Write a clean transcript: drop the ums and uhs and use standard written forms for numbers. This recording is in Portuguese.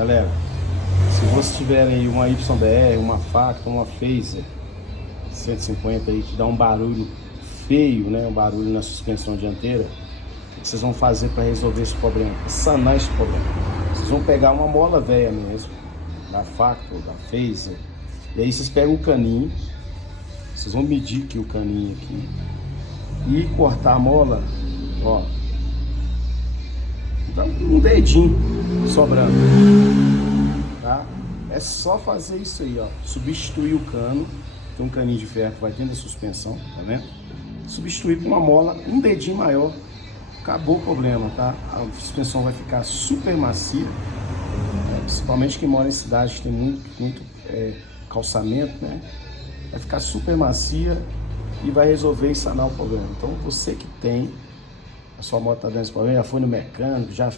Galera, se vocês tiverem aí uma YBR, uma Factor, uma Phaser 150 aí que dá um barulho feio, né? Um barulho na suspensão dianteira, o que vocês vão fazer para resolver esse problema? Pra sanar esse problema. Vocês vão pegar uma mola velha mesmo, da Factor, da Phaser, e aí vocês pegam o caninho, vocês vão medir aqui o caninho aqui e cortar a mola, ó, dá um dedinho sobrando, tá? É só fazer isso aí, ó, substituir o cano, tem um caninho de ferro que vai dentro da suspensão, tá vendo? Substituir por uma mola um dedinho maior, acabou o problema, tá? A suspensão vai ficar super macia, né? Principalmente quem mora em cidade que tem muito calçamento, né? Vai ficar super macia e vai resolver e sanar o problema. Então você que tem, a sua moto tá dando esse problema, já foi no mecânico, já